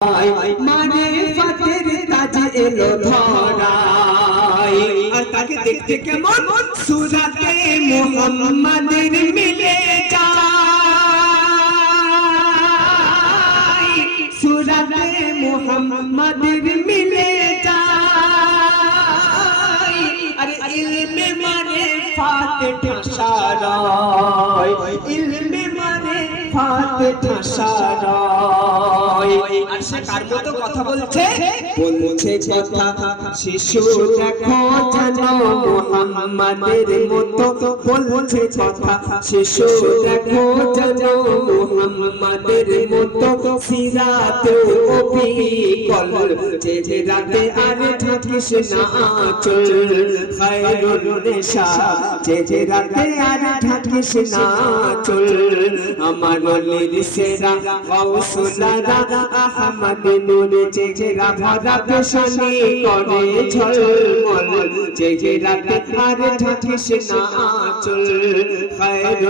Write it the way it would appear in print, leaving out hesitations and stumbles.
মানে ফাতের তাজে এলো ধরাই আর তাকে দেখতে কেমন সূরাতে মুহাম্মাদের মিলে যায় সূরাতে মুহাম্মাদের মিলে যায় আরে ইলমে মানে ফাতে ঠাসারায় ইলমে মানে ফাতে ঠাসারায় আর সে কার মতো কথা বলছে বলছে কথা শিশু দেখো জানো মুহাম্মাদের মতো বলছে কথা শিশু দেখো জানো মুহাম্মাদের মতো সিরাতে অবিকল চেহারাতে আর থাকিস না চল খায়রুন নিশা চেহারাতে আর থাকিস না চল আমার ওলির সেরা গাউসুলারা আহমদ নূর চেহারা ভরা পেশানি করে ঝলমল চেহারাতে আর থাকিস না চল খায়রুন